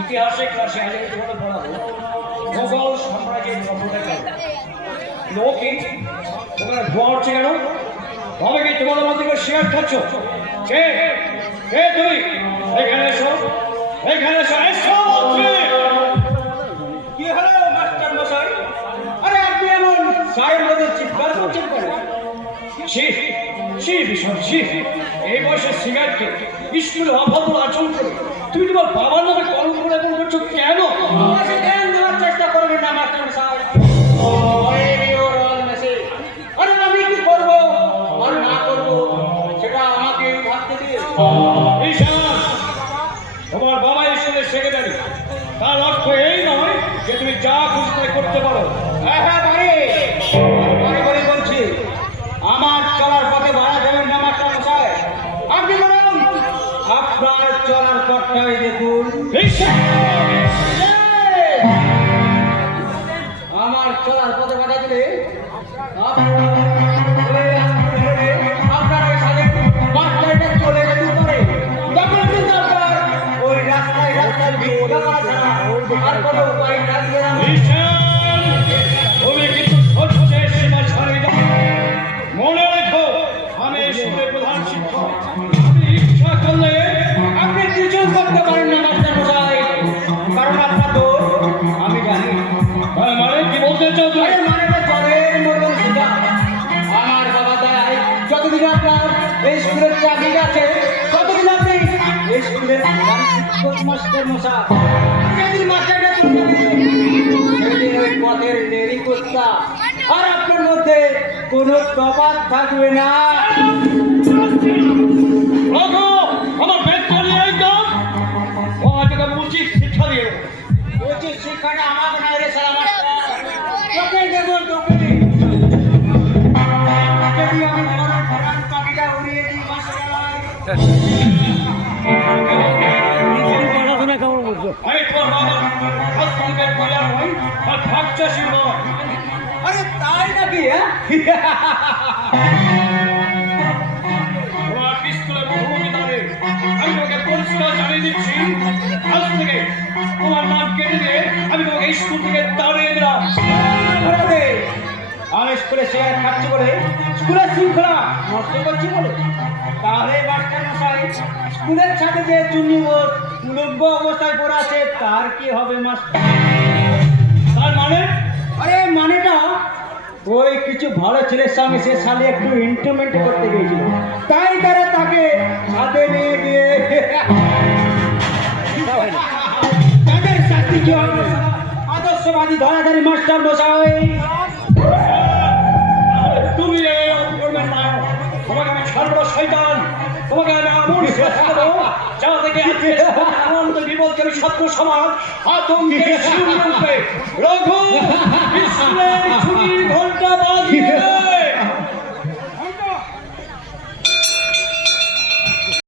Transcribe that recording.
ইতিহাসে ক্লাসে আগে তোমাদের পড়াবো মোগল সাম্রাজ্যের গল্পটা লোকে তোমরা ধোয়া উঠছে কেন? তবে কি তোমাদের মধ্যে কেউ শেয়ার খাচ্ছ? কে কে তুমি? এখানে এসো, এখানে এসো, এসো। কি হলো মাস্টার মশাই? আরে আপনি এমন সাহেব মধ্যে চিৎকার করছেন কেন? এই বয়সে সিগারেটকে স্কুলে অভদ্র আচরণ করে তুমি তোমার বাবার নামে কলম করে করছো কেন? চেষ্টা করবেন না মাস্টার মশাই। আরে আমি কি করবো আর না করবো সেটা আমাকে ভাবতে দিয়ে। তোমার বাবা স্কুলে সেক্রেটারি, তার অর্থ এই নয় যে তুমি যা খুশি করে করতে পারো। হ্যাঁ বাড়ি বাড়ি বলছি, আমার চলার পথে ভাড়া দেবেন না মাস্টার মশাই। আপনি বলুন আপনার চলার পথটাই দেখুন। আমার চলার পথে বাধা দিলে আপনার সাথে বাচ্চাটা চলে যেতে পারে। ওই রাস্তায় রাস্তায় আর কোনো উপায় থাকবে না। তুমি কিন্তু সর্বশেষ সীমা ছাড়িয়ে যাও। মনে রেখো আমি স্কুলের প্রধান শিক্ষক। আপনি ইচ্ছা করলে আপনি কিছু করতে পারেন না মাস্টার মশাই, কারণ আপনার তো আমি জানি। মানে কি বলতে চাও? মানেটা জলের মতন সোজা। আমার বাবা দেয় যতদিন আপনার এই স্কুলের চাকরি আছে ততদিন আপনি এই স্কুলের প্রধান শিক্ষক মাস্টার মশাই। যেদিন মাস্টারটা পথের দেরি করতা আর আপনার মধ্যে কোনো তফাৎ থাকবে না। আমার পেট চালিয়ে একদম উচিত শিক্ষা দিয়ে। উচিত শিক্ষাটা আমাকে নাই রে সারা মাস্টার, তোকে দেবো তোকে। যদি আমি পাখিটা উড়িয়ে দিই পড়াশোনা কেমন বলছো? আমি তোর বাবা আরে তাই নাকি? আমি তোমাকে পরিষ্কার জানিয়ে দিচ্ছি, আজ থেকে তোমার নাম কেটে দিয়ে আমি তোমাকে স্কুল থেকে তাড়িয়ে দিলাম। আমি স্কুলে সিগারেট খাচ্ছি বলে স্কুলের শৃঙ্খলা নষ্ট করছি বলে তাহলে মাস্টার মশাই স্কুলের সাথে যে চুনি উলঙ্গ অবস্থায় পড়ে আছে তার কি হবে মাস্টার? তার মানে? আরে মানেটা ওই কিছু ভালো ছেলের সঙ্গে সে সালে একটু ইন্টিমেট করতে গিয়েছিল, তাই তারা তাকে সাথে নিয়ে গিয়ে তাদের শাস্তি কি হবে? আদর্শবাদী ধরাধারী মাস্টার মশাই তুমি করবেন না। তোমাকে আমি ছাড়বো শয়তান, তোমাকে আমি এমন শাস্তি দেবো যা থেকে আনন্দ বিপদকারী ছাত্র সমাজ আতঙ্কে রঘু